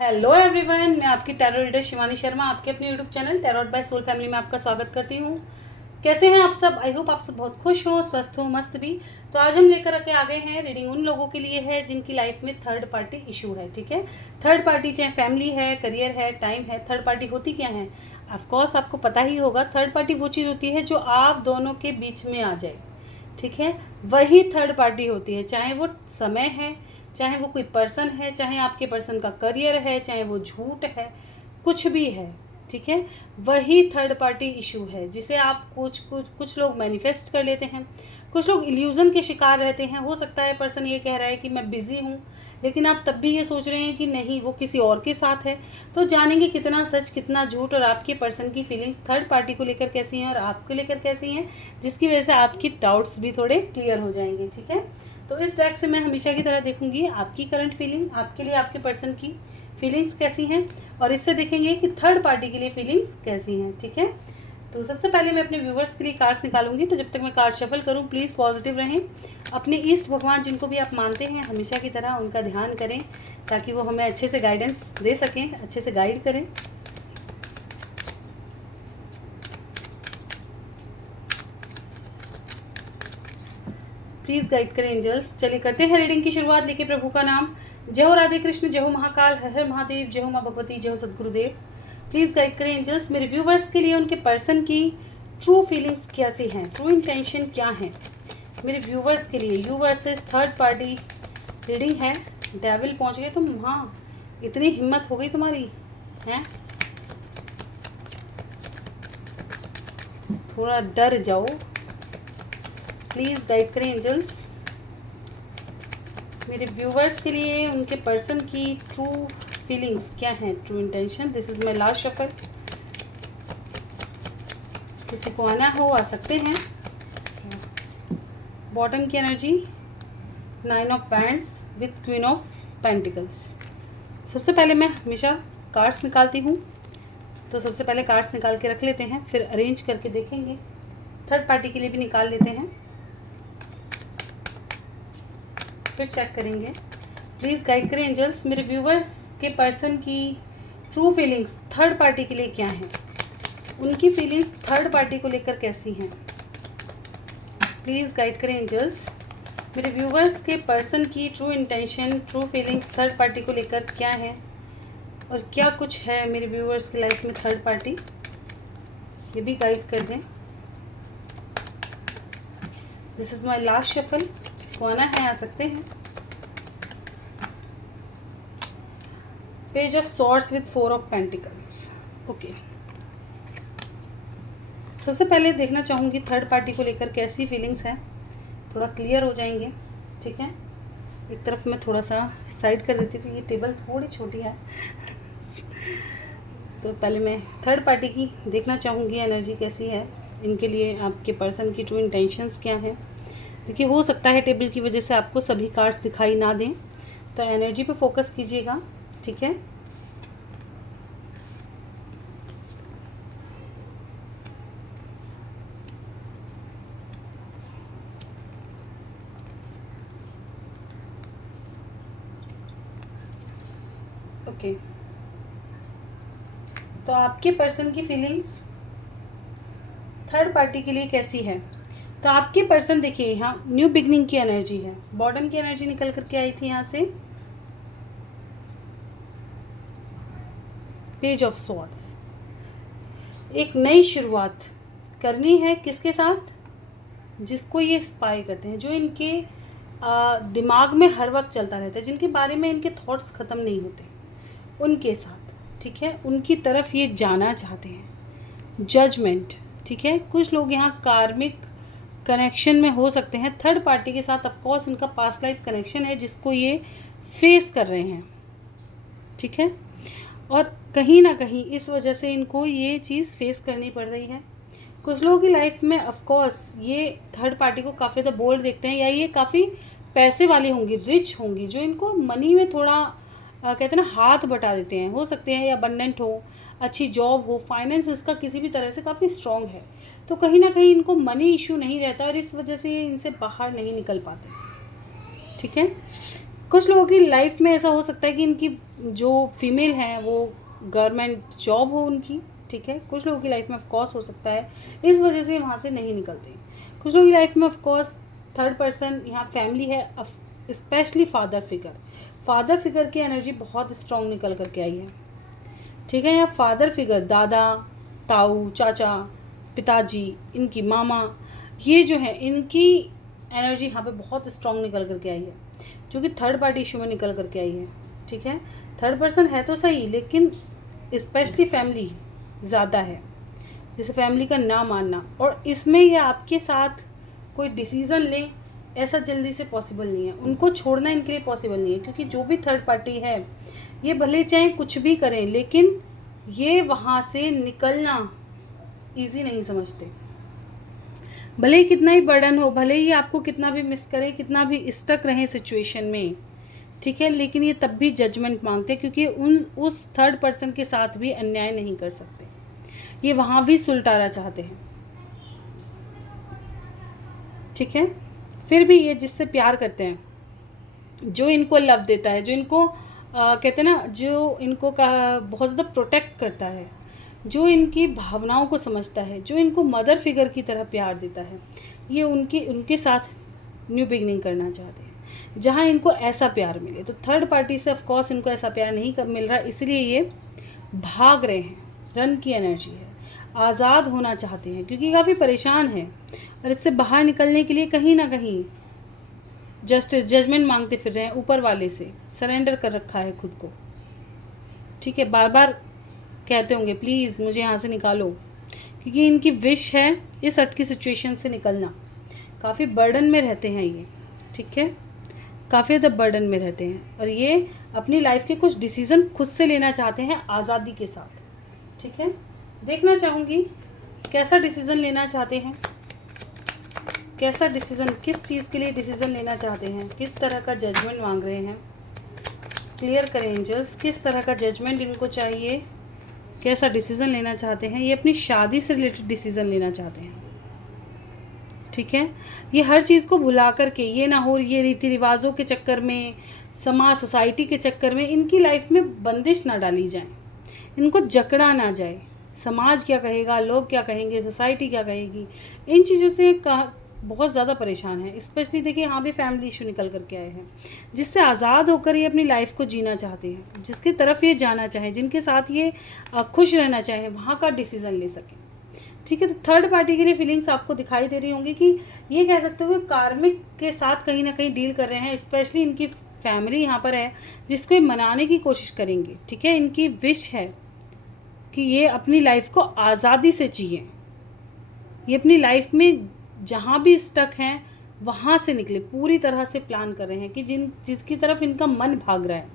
Hello everyone, मैं आपकी tarot reader Shivani Sharma आपके अपने YouTube channel tarot by soul family में आपका स्वागत करती हूँ। कैसे हैं आप सब? आई होप आप सब बहुत खुश हो, स्वस्थ हो, मस्त भी। तो आज हम लेकर के आ गए हैं रीडिंग उन लोगों के लिए है जिनकी लाइफ में थर्ड पार्टी इशू है। ठीक है, थर्ड पार्टी चाहे फैमिली है, करियर है, टाइम है, थर्ड पार्टी होती क्या है? ऑफकोर्स आपको पता ही होगा, थर्ड पार्टी वो चीज़ होती है जो आप दोनों के बीच में आ जाए। ठीक है, वही थर्ड पार्टी होती है, चाहे वो समय है, चाहे वो कोई पर्सन है, चाहे आपके पर्सन का करियर है, चाहे वो झूठ है, कुछ भी है। ठीक है, वही थर्ड पार्टी इशू है जिसे आप कुछ लोग मैनिफेस्ट कर लेते हैं, कुछ लोग इल्यूज़न के शिकार रहते हैं। हो सकता है पर्सन ये कह रहा है कि मैं बिज़ी हूँ, लेकिन आप तब भी ये सोच रहे हैं कि नहीं, वो किसी और के साथ है। तो जानेंगे कितना सच कितना झूठ और आपके पर्सन की फीलिंग्स थर्ड पार्टी को लेकर कैसी हैं और आपको लेकर कैसी हैं, जिसकी वजह से आपकी डाउट्स भी थोड़े क्लियर हो जाएंगे। ठीक है, तो इस डेक से मैं हमेशा की तरह देखूंगी आपकी करंट फीलिंग, आपके लिए आपके पर्सन की फीलिंग्स कैसी हैं, और इससे देखेंगे कि थर्ड पार्टी के लिए फीलिंग्स कैसी हैं। ठीक है, तो सबसे पहले मैं अपने व्यूवर्स के लिए कार्ड्स निकालूंगी। तो जब तक मैं कार्ड शफल करूं, प्लीज़ पॉजिटिव रहें, अपने ईष्ट भगवान जिनको भी आप मानते हैं हमेशा की तरह उनका ध्यान करें, ताकि वो हमें अच्छे से गाइडेंस दे सकें, अच्छे से गाइड करें। प्लीज़ गाइड करें एंजल्स। चलिए करते हैं रीडिंग की शुरुआत, लेके प्रभु का नाम। जय हो राधे कृष्ण, जय हो महाकाल, हर हर महादेव, जय हो माँ भगवती, जय हो सदगुरुदेव। प्लीज़ गाइड करें एंजल्स, मेरे व्यूवर्स के लिए उनके पर्सन की ट्रू फीलिंग्स कैसी हैं, ट्रू इंटेंशन क्या है मेरे व्यूवर्स के लिए। You versus third party reading है। डेविल पहुंच गए तुम, हाँ, इतनी हिम्मत हो गई तुम्हारी हैं, थोड़ा डर जाओ। प्लीज़ गाइड करें एंजल्स, मेरे व्यूवर्स के लिए उनके पर्सन की ट्रू फीलिंग्स क्या हैं, true intention. This is my last shuffle. किसी को आना हो आ सकते हैं। बॉटम की energy, 9 of wands with queen of pentacles. सबसे पहले मैं हमेशा कार्ड्स निकालती हूँ, तो सबसे पहले कार्ड्स निकाल के रख लेते हैं, फिर अरेंज करके देखेंगे। थर्ड पार्टी के लिए भी निकाल लेते हैं, फिर चेक करेंगे। प्लीज़ गाइड करें एंजल्स, मेरे व्यूवर्स के पर्सन की ट्रू फीलिंग्स थर्ड पार्टी के लिए क्या हैं, उनकी फीलिंग्स थर्ड पार्टी को लेकर कैसी हैं। प्लीज़ गाइड करें एंजल्स, मेरे व्यूवर्स के पर्सन की true intention, true feelings third party को लेकर क्या है, और क्या कुछ है मेरे व्यूवर्स की लाइफ में थर्ड पार्टी, ये भी गाइड कर दें। This is my last shuffle, जिसको आना है आ सकते हैं। Page of swords with 4 of pentacles. Okay, सबसे पहले देखना चाहूँगी थर्ड पार्टी को लेकर कैसी फीलिंग्स हैं, थोड़ा क्लियर हो जाएंगे। ठीक है, एक तरफ मैं थोड़ा सा साइड कर देती हूँ, ये टेबल थोड़ी छोटी है। तो पहले मैं थर्ड पार्टी की देखना चाहूँगी एनर्जी कैसी है, इनके लिए आपके पर्सन की ट्रू इंटेंशंस क्या हैं। देखिए, हो सकता है टेबल की वजह से आपको सभी कार्ड्स दिखाई ना दें, तो एनर्जी पे फोकस कीजिएगा। ठीक है, ओके, तो आपके पर्सन की फीलिंग्स थर्ड पार्टी के लिए कैसी है। तो आपके पर्सन देखिए, यहाँ न्यू बिगनिंग की एनर्जी है, बॉटम की एनर्जी निकल करके आई थी यहाँ से, पेज ऑफ सॉर्ड्स। एक नई शुरुआत करनी है किसके साथ, जिसको ये स्पाई करते हैं, जो इनके दिमाग में हर वक्त चलता रहता है, जिनके बारे में इनके थॉट्स ख़त्म नहीं होते, उनके साथ। ठीक है, उनकी तरफ ये जाना चाहते हैं। जजमेंट, ठीक है, कुछ लोग यहाँ कार्मिक कनेक्शन में हो सकते हैं थर्ड पार्टी के साथ। ऑफकोर्स इनका पास्ट लाइफ कनेक्शन है जिसको ये फेस कर रहे हैं। ठीक है, और कहीं ना कहीं इस वजह से इनको ये चीज़ फेस करनी पड़ रही है। कुछ लोगों की लाइफ में ऑफकोर्स ये थर्ड पार्टी को काफ़ी ज़्यादा बोल्ड देखते हैं, या ये काफ़ी पैसे वाली होंगी, रिच होंगी, जो इनको मनी में थोड़ा कहते हैं ना हाथ बटा देते हैं। हो सकते हैं ये अबंडेंट हो, अच्छी जॉब हो, फाइनेंस इसका किसी भी तरह से काफ़ी स्ट्रॉन्ग है, तो कहीं ना कहीं इनको मनी इशू नहीं रहता और इस वजह से ये इनसे बाहर नहीं निकल पाते। ठीक है, कुछ लोगों की लाइफ में ऐसा हो सकता है कि इनकी जो फीमेल हैं वो गवर्नमेंट जॉब हो उनकी, ठीक है। कुछ लोगों की लाइफ में ऑफ कोर्स हो सकता है इस वजह से वहाँ से नहीं निकलते। कुछ लोगों की लाइफ में ऑफ कोर्स थर्ड पर्सन यहाँ फैमिली है, स्पेशली फादर फिगर की एनर्जी बहुत स्ट्रॉन्ग निकल करके आई है, ठीक है। यहाँ फादर फिगर, दादा, ताऊ, चाचा, पिताजी, इनकी मामा, ये जो है इनकी एनर्जी यहाँ पे बहुत स्ट्रॉन्ग निकल करके आई है, जो कि थर्ड पार्टी इशू में निकल करके आई है, ठीक है। थर्ड पर्सन है तो सही, लेकिन स्पेशली फैमिली ज़्यादा है, जैसे फैमिली का ना मानना, और इसमें ये आपके साथ कोई डिसीज़न लें ऐसा जल्दी से पॉसिबल नहीं है। उनको छोड़ना इनके लिए पॉसिबल नहीं है, क्योंकि जो भी थर्ड पार्टी है ये भले चाहे कुछ भी करें, लेकिन ये वहाँ से निकलना ईजी नहीं समझते। भले ही कितना ही बर्डन हो, भले ही आपको कितना भी मिस करे, कितना भी स्टक रहे सिचुएशन में, ठीक है, लेकिन ये तब भी जजमेंट मांगते हैं, क्योंकि उस थर्ड पर्सन के साथ भी अन्याय नहीं कर सकते। ये वहाँ भी सुलटाना चाहते हैं, ठीक है। फिर भी ये जिससे प्यार करते हैं, जो इनको लव देता है, जो इनको कहते हैं ना, जो इनको बहुत ज़्यादा प्रोटेक्ट करता है, जो इनकी भावनाओं को समझता है, जो इनको मदर फिगर की तरह प्यार देता है, ये उनके साथ न्यू बिगनिंग करना चाहते हैं, जहाँ इनको ऐसा प्यार मिले। तो थर्ड पार्टी से ऑफ कोर्स इनको ऐसा प्यार नहीं मिल रहा, इसलिए ये भाग रहे हैं। रन की एनर्जी है, आज़ाद होना चाहते हैं, क्योंकि काफ़ी परेशान है और इससे बाहर निकलने के लिए कहीं ना कहीं जस्टिस, जजमेंट मांगते फिर रहे हैं ऊपर वाले से, सरेंडर कर रखा है खुद को, ठीक है। बार बार कहते होंगे प्लीज़ मुझे यहाँ से निकालो, क्योंकि इनकी विश है इस अटकी सिचुएशन से निकलना। काफ़ी बर्डन में रहते हैं ये, ठीक है, काफ़ी ज़्यादा बर्डन में रहते हैं, और ये अपनी लाइफ के कुछ डिसीज़न खुद से लेना चाहते हैं आज़ादी के साथ, ठीक है। देखना चाहूँगी कैसा डिसीज़न लेना चाहते हैं, कैसा डिसीज़न, किस चीज़ के लिए डिसीज़न लेना चाहते हैं, किस तरह का जजमेंट मांग रहे हैं। क्लियर करें एंजल्स, किस तरह का जजमेंट इनको चाहिए, कैसा डिसीज़न लेना चाहते हैं। ये अपनी शादी से रिलेटेड डिसीज़न लेना चाहते हैं, ठीक है। ये हर चीज़ को भुला करके, ये ना हो ये रीति रिवाजों के चक्कर में, समाज सोसाइटी के चक्कर में इनकी लाइफ में बंदिश ना डाली जाए, इनको जकड़ा ना जाए। समाज क्या कहेगा, लोग क्या कहेंगे, सोसाइटी क्या कहेगी, इन चीज़ों से बहुत ज़्यादा परेशान है। स्पेशली देखिए यहाँ भी फैमिली इशू निकल करके आए हैं, जिससे आज़ाद होकर ये अपनी लाइफ को जीना चाहते हैं, जिसकी तरफ ये जाना चाहें, जिनके साथ ये खुश रहना चाहें, वहाँ का डिसीज़न ले सकें, ठीक है। तो थर्ड पार्टी के लिए फीलिंग्स आपको दिखाई दे रही होंगी कि ये कह सकते हो कि कार्मिक के साथ कहीं ना कहीं डील कर रहे हैं। स्पेशली इनकी फैमिली यहाँ पर है जिसको ये मनाने की कोशिश करेंगे, ठीक है। इनकी विश है कि ये अपनी लाइफ को आज़ादी से जिए, ये अपनी लाइफ में जहाँ भी स्टक हैं वहाँ से निकले, पूरी तरह से प्लान कर रहे हैं कि जिसकी तरफ इनका मन भाग रहा है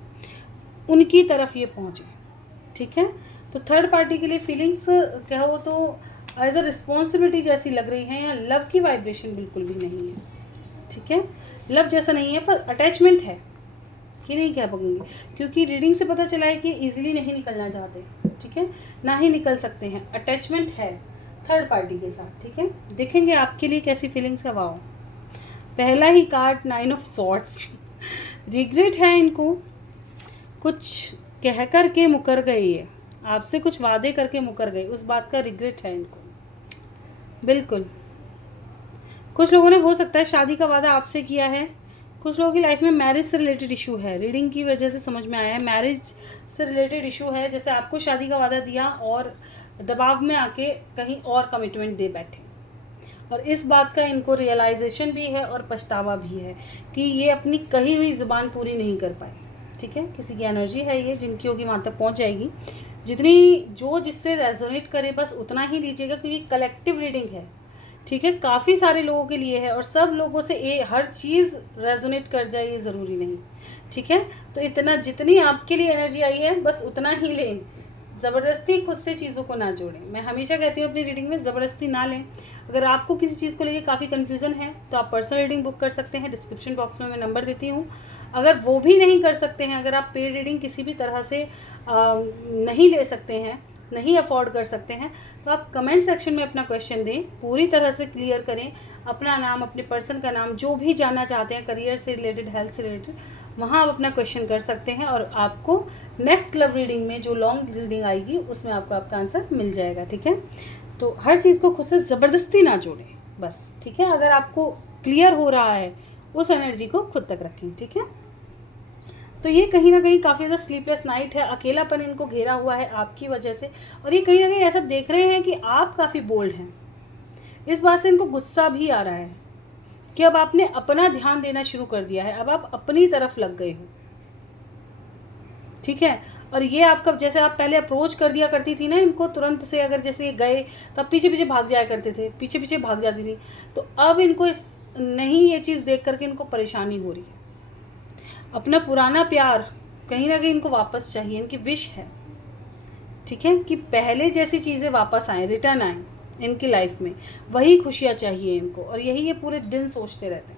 उनकी तरफ ये पहुँचे, ठीक है। तो थर्ड पार्टी के लिए फीलिंग्स कहो तो एज अ रिस्पॉन्सिबिलिटी जैसी लग रही है, या लव की वाइब्रेशन बिल्कुल भी नहीं है, ठीक है। लव जैसा नहीं है, पर अटैचमेंट है, ये नहीं कह पाऊंगी, क्योंकि रीडिंग से पता चला है कि इजीली नहीं निकलना चाहते, ठीक है, ना ही निकल सकते हैं। अटैचमेंट है थर्ड पार्टी के साथ, ठीक है। देखेंगे आपके लिए कैसी फीलिंग्स है। वाओ, पहला ही कार्ड 9 ऑफ सॉर्ड्स। रिग्रेट है इनको, कुछ कह कर के मुकर गए, ये आपसे कुछ वादे करके मुकर गए, उस बात का रिग्रेट है इनको, बिल्कुल। कुछ लोगों ने हो सकता है शादी का वादा आपसे किया है। कुछ लोगों की लाइफ में मैरिज से रिलेटेड इशू है, रीडिंग की वजह से समझ में आया है मैरिज से रिलेटेड इशू है। जैसे आपको शादी का वादा दिया और दबाव में आके कहीं और कमिटमेंट दे बैठे, और इस बात का इनको रियलाइजेशन भी है और पछतावा भी है कि ये अपनी कही हुई ज़ुबान पूरी नहीं कर पाए, ठीक है। किसी की एनर्जी है ये, जिनकी होगी वहाँ तक पहुँच जाएगी। जितनी जो जिससे रेजोनेट करे बस उतना ही लीजिएगा, क्योंकि कलेक्टिव रीडिंग है, ठीक है, काफ़ी सारे लोगों के लिए है, और सब लोगों से हर चीज़ रेजोनेट कर जाए ये ज़रूरी नहीं, ठीक है। तो इतना जितनी आपके लिए एनर्जी आई है बस उतना ही लें, ज़बरदस्ती खुद से चीज़ों को ना जोड़ें। मैं हमेशा कहती हूँ अपनी रीडिंग में ज़बरदस्ती ना लें। अगर आपको किसी चीज़ को लेकर काफ़ी कन्फ्यूज़न है तो आप पर्सनल रीडिंग बुक कर सकते हैं, डिस्क्रिप्शन बॉक्स में मैं नंबर देती हूँ। अगर वो भी नहीं कर सकते हैं, अगर आप पेड रीडिंग किसी भी तरह से नहीं ले सकते हैं, नहीं अफोर्ड कर सकते हैं, तो आप कमेंट सेक्शन में अपना क्वेश्चन दें, पूरी तरह से क्लियर करें, अपना नाम, अपने पर्सन का नाम, जो भी जानना चाहते हैं, करियर से रिलेटेड, हेल्थ से रिलेटेड, वहाँ आप अपना क्वेश्चन कर सकते हैं और आपको नेक्स्ट लव रीडिंग में जो लॉन्ग रीडिंग आएगी उसमें आपको आपका आंसर मिल जाएगा, ठीक है। तो हर चीज़ को खुद से ज़बरदस्ती ना जोड़ें बस, ठीक है। अगर आपको क्लियर हो रहा है उस एनर्जी को खुद तक रखें, ठीक है। तो ये कहीं ना कहीं काफ़ी ज़्यादा स्लीपलेस नाइट है, अकेलापन इनको घेरा हुआ है आपकी वजह से, और ये कहीं ना कहीं ऐसा देख रहे हैं कि आप काफ़ी बोल्ड हैं। इस बात से इनको गुस्सा भी आ रहा है कि अब आपने अपना ध्यान देना शुरू कर दिया है, अब आप अपनी तरफ लग गए हो, ठीक है। और ये आपका, जैसे आप पहले अप्रोच कर दिया करती थी ना इनको तुरंत से, अगर जैसे ये गए तब पीछे पीछे भाग जाया करते थे, पीछे पीछे भाग जाती थी, तो अब इनको नहीं, ये चीज़ देख करके इनको परेशानी हो रही है। अपना पुराना प्यार कहीं ना कहीं इनको वापस चाहिए, इनकी विश है, ठीक है, कि पहले जैसी चीज़ें वापस आए, रिटर्न आए इनकी लाइफ में, वही खुशियाँ चाहिए इनको, और यही ये पूरे दिन सोचते रहते हैं,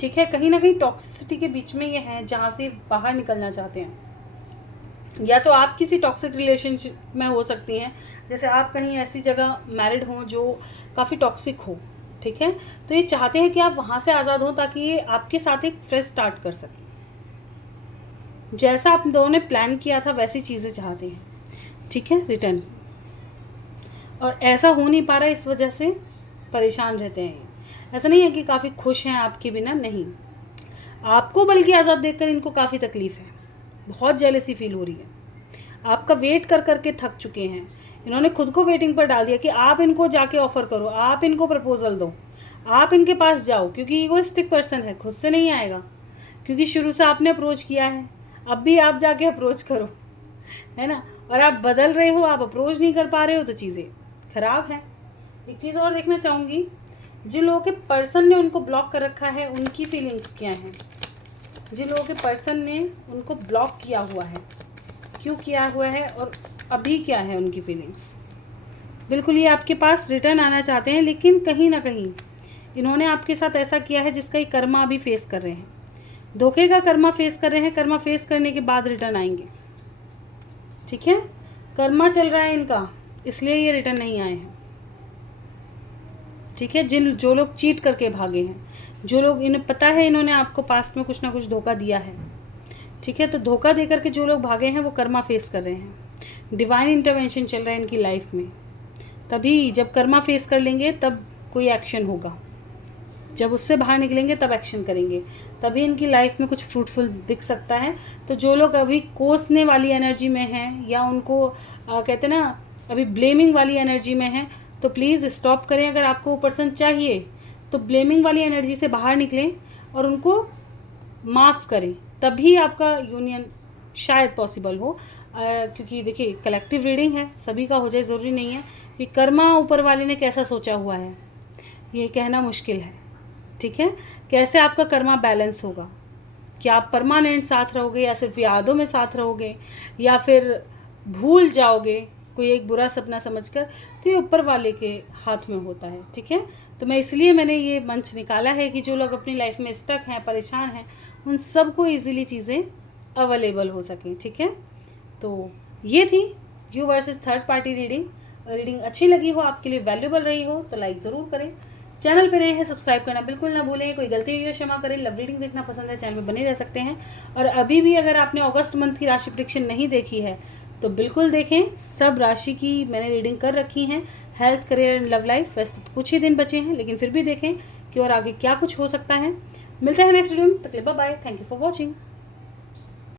ठीक है। कहीं ना कहीं टॉक्सिसिटी के बीच में ये हैं जहाँ से बाहर निकलना चाहते हैं, या तो आप किसी टॉक्सिक रिलेशनशिप में हो सकती हैं, जैसे आप कहीं ऐसी जगह मैरिड हों जो काफ़ी टॉक्सिक हो, ठीक है। तो ये चाहते हैं कि आप वहाँ से आज़ाद हों ताकि ये आपके साथ एक फ्रेश स्टार्ट कर सकें, जैसा आप दोनों ने प्लान किया था वैसी चीज़ें चाहते हैं, ठीक है, रिटर्न। और ऐसा हो नहीं पा रहा है, इस वजह से परेशान रहते हैं। ऐसा नहीं है कि काफ़ी खुश हैं आपके बिना, नहीं, आपको बल्कि आज़ाद देखकर इनको काफ़ी तकलीफ़ है, बहुत जेलसी फील हो रही है, आपका वेट कर करके थक चुके हैं। इन्होंने खुद को वेटिंग पर डाल दिया कि आप इनको जाके ऑफ़र करो, आप इनको प्रपोजल दो, आप इनके पास जाओ, क्योंकि इगोइस्टिक पर्सन है, खुद से नहीं आएगा, क्योंकि शुरू से आपने अप्रोच किया है, अब भी आप जाके अप्रोच करो, है ना। और आप बदल रहे हो, आप अप्रोच नहीं कर पा रहे हो, तो चीज़ें ख़राब है। एक चीज़ और देखना चाहूँगी, जिन लोगों के पर्सन ने उनको ब्लॉक कर रखा है उनकी फीलिंग्स क्या हैं। जिन लोगों के पर्सन ने उनको ब्लॉक किया हुआ है, क्यों किया हुआ है, और अभी क्या है उनकी फीलिंग्स। बिल्कुल ये आपके पास रिटर्न आना चाहते हैं, लेकिन कहीं ना कहीं इन्होंने आपके साथ ऐसा किया है जिसका ये कर्मा अभी फेस कर रहे हैं, धोखे का कर्मा फेस कर रहे हैं। कर्मा फेस करने के बाद रिटर्न आएंगे, ठीक है। कर्मा चल रहा है इनका, इसलिए ये रिटर्न नहीं आए हैं, ठीक है। जो लोग चीट करके भागे हैं, जो लोग, इन्हें पता है इन्होंने आपको पास्ट में कुछ ना कुछ धोखा दिया है, ठीक है। तो धोखा दे करके जो लोग भागे हैं वो कर्मा फेस कर रहे हैं। डिवाइन इंटरवेंशन चल रहा है इनकी लाइफ में, तभी जब कर्मा फेस कर लेंगे तब कोई एक्शन होगा, जब उससे बाहर निकलेंगे तब एक्शन करेंगे, तभी इनकी लाइफ में कुछ फ्रूटफुल दिख सकता है। तो जो लोग अभी कोसने वाली एनर्जी में हैं, या उनको कहते हैं ना अभी ब्लेमिंग वाली एनर्जी में हैं, तो प्लीज़ स्टॉप करें। अगर आपको वो पर्सन चाहिए तो ब्लेमिंग वाली एनर्जी से बाहर निकलें और उनको माफ़ करें, तभी आपका यूनियन शायद पॉसिबल हो। क्योंकि देखिए कलेक्टिव रीडिंग है, सभी का हो जाए ज़रूरी नहीं है कि कर्मा ऊपर वाले ने कैसा सोचा हुआ है, ये कहना मुश्किल है, ठीक है। कैसे आपका कर्मा बैलेंस होगा, कि आप परमानेंट साथ रहोगे या सिर्फ यादों में साथ रहोगे, या फिर भूल जाओगे कोई एक बुरा सपना समझकर, तो ये ऊपर वाले के हाथ में होता है, ठीक है। तो मैं इसलिए मैंने ये मंच निकाला है कि जो लोग अपनी लाइफ में स्टक हैं, परेशान हैं, उन सबको ईजिली चीज़ें अवेलेबल हो सकें, ठीक है। तो ये थी you versus third party reading. Reading अच्छी लगी हो, आपके लिए वैल्यूबल रही हो, तो लाइक ज़रूर करें। चैनल पे नए हैं सब्सक्राइब करना बिल्कुल ना भूलें। कोई गलती हुई हो क्षमा करें। लव रीडिंग देखना पसंद है, चैनल पे बने रह सकते हैं। और अभी भी अगर आपने अगस्त मंथ की राशि प्रेडिक्शन नहीं देखी है तो बिल्कुल देखें, सब राशि की मैंने रीडिंग कर रखी हैं। Health, career and love life, वैसे तो कुछ ही दिन बचे हैं, लेकिन फिर भी देखें कि और आगे क्या कुछ हो सकता है। मिलते हैं नेक्स्ट वीडियो में, तब तक bye bye. Thank you for watching.